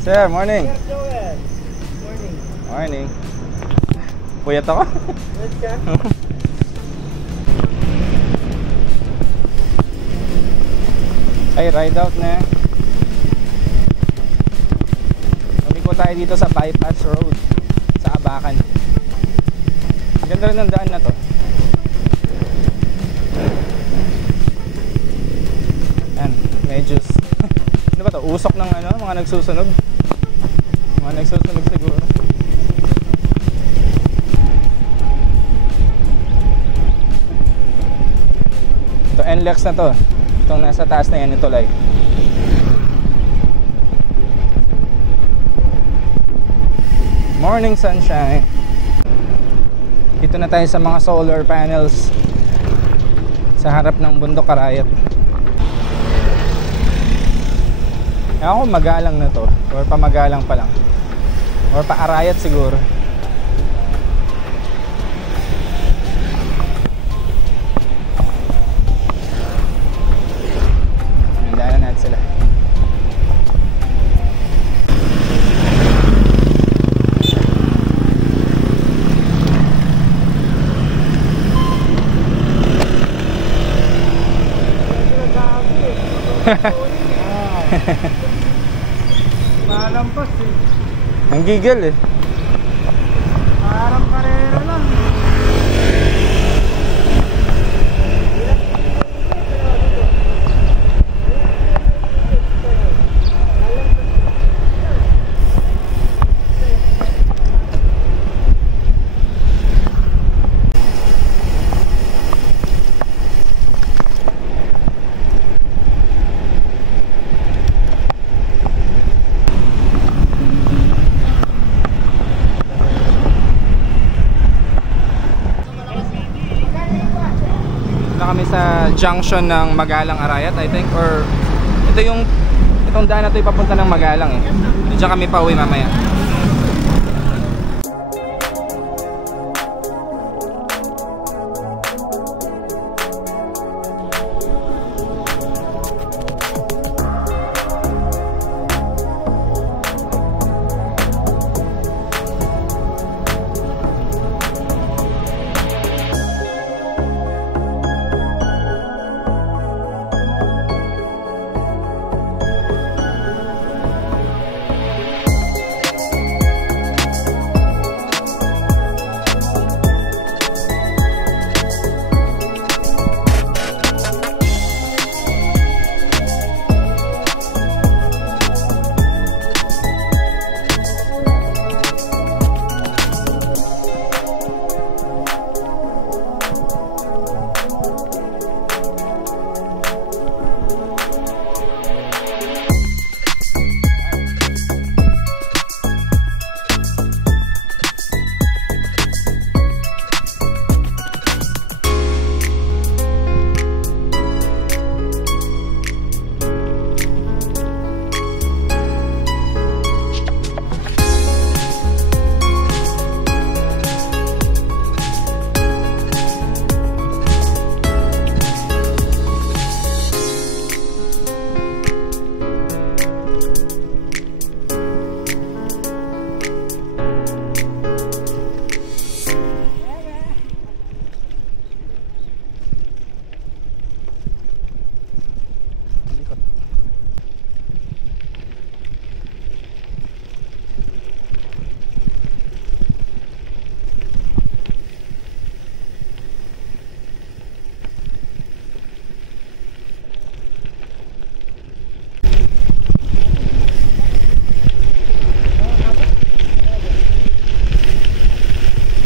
Sir, morning. Sir Joel. Morning. Morning. Puyat ako. Puyat ka? Ay, ride out na. Lumiko tayo dito sa bypass road sa Abacan. Ganda rin ng daan na to. Yan, medyo ano ba to? Usok ng ano, mga nagsusunog. Mga nagsusunog siguro. Ito NLEX na to. Itong nasa taas na yan, ito like. Morning sunshine. Dito na tayo sa mga solar panels sa harap ng Bundok Arayat. Ako magalang na to, or pamagalang pa lang, or pa Arayat siguro. Nandanan natin sila. Malampas eh. Ang gigil eh. Parang karera lang. Kami sa junction ng Magalang Arayat, I think, or itong daan na ito ipapunta ng Magalang eh. Diyan kami pauwi mamaya.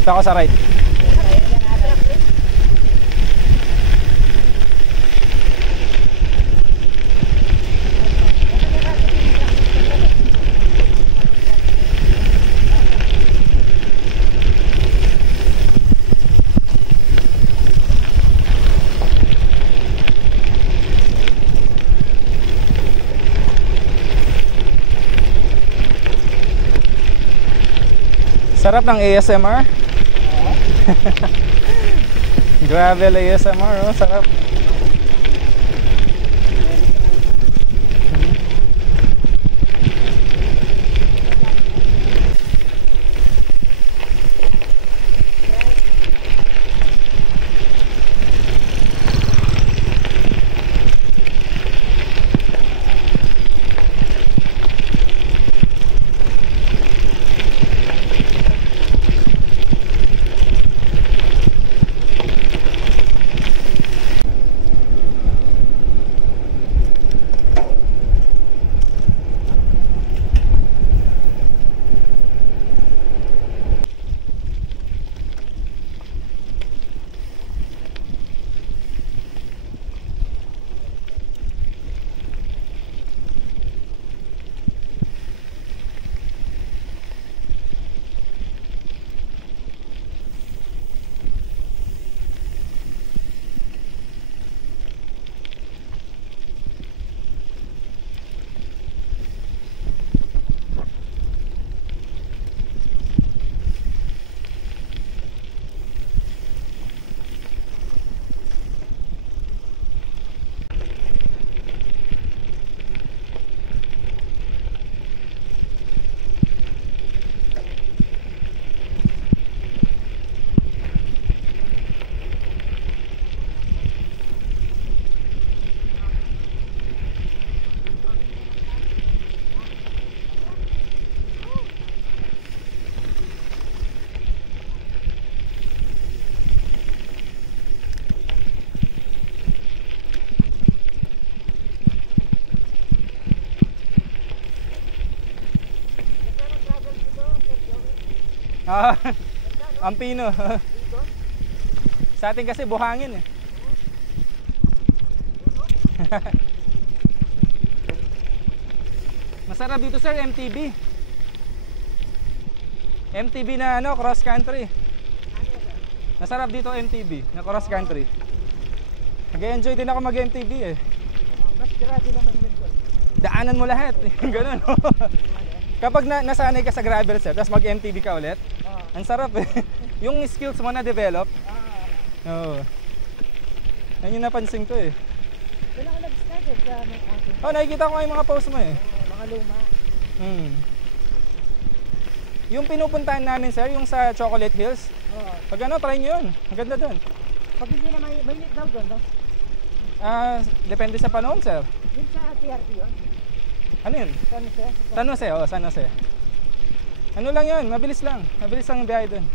Ito ako sa right. Sarap ng ASMR. Gravel ASMR, oh, sarap. Ah, ang pino. Sa atin kasi buhangin eh. Masarap dito sir, MTB. MTB na ano, cross country. Masarap dito MTB na cross country. Nag-enjoy din ako mag-MTB eh. Mas grabe naman yun doon. Daanan mo lahat. Ganun. Kapag nasanay ka sa gravel sir, tapos mag-MTB ka ulit, ang sarap eh. Yung skills mo na develop. Oo. Yan yung napansin ko eh. Wala ka nag-start eh sa may ating Oh, nakikita ko nga yung mga post mo eh. mga luma. Yung pinupuntahan namin sir, yung sa Chocolate Hills. Oo. Pag ano, try nyo yun. Ang ganda doon. Pag hindi na may lit daw doon, no? Depende sa panahon sir. Yung sa TRT yun. Ano yun? San Jose. San Jose, oh, San Jose. Ano lang yun, mabilis lang. Mabilis lang yung biyahe doon.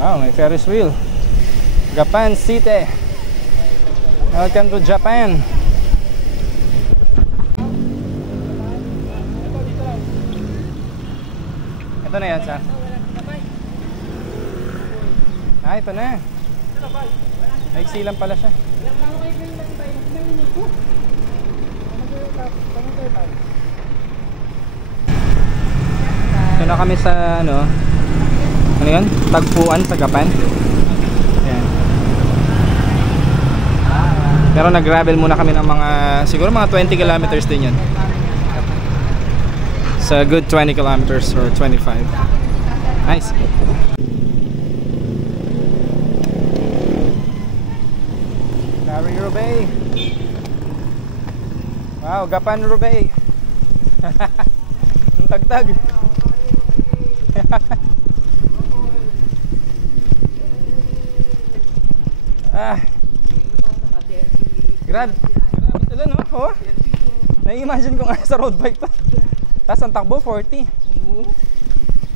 Wow, may Ferris wheel. Japan City. Welcome to Japan. Ito na yan, sir. Ito na. Naiksi lang pala siya. Ito na kami sa ano yun? Tagpuan sa Gapan. Ayan. Pero nag-gravel muna kami ng mga siguro mga 20 kilometers din yun. Sa good 20 kilometers or 25. Nice. Paris-Roubaix. Wow, Gapan-Roubaix. Ang tagtag. Grabe sila no? Oh. Na-imagine ko nga sa road bike to. Tapos ang takbo 40.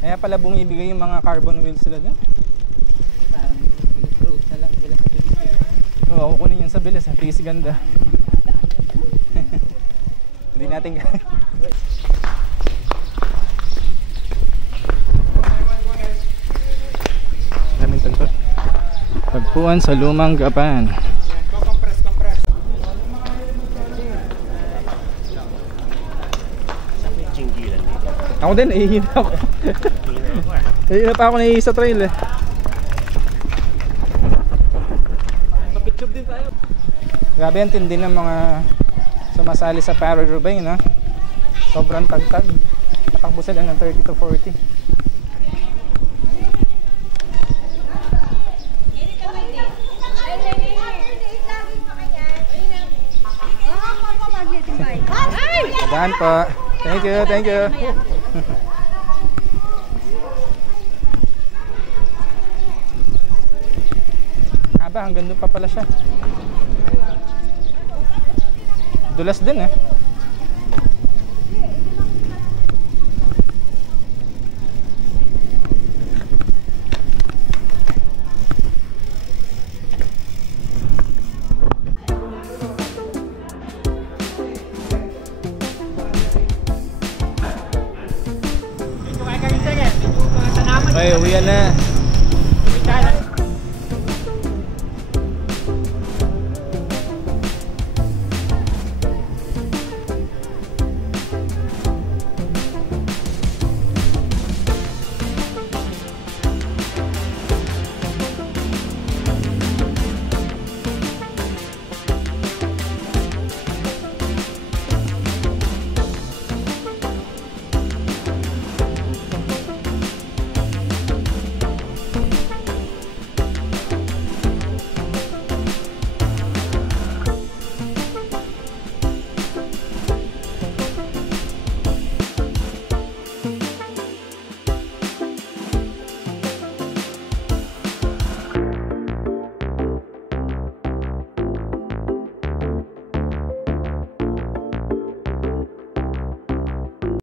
Kaya pala bumibigay yung mga carbon wheels sila doon. Parang road na lang nila sa Pilipinas. Oo, kukunin yun sa bilis. Ang tigis ganda. Hindi natin namin tanto. Tagpuan sa Lumang Gapan. Ako din, nahihina ako. Nahihina pa ako sa trail eh. Mapitsup din tayo. Grabe ang tindi ng mga sumasali sa Paris-Roubaix, no? Sobrang tagtag. Tatakbo sila ng 30 to 40. Tadaan po. Thank you, thank you. Aba, hanggang doon pa pala siya. Dulas din eh. Okay, uwi na.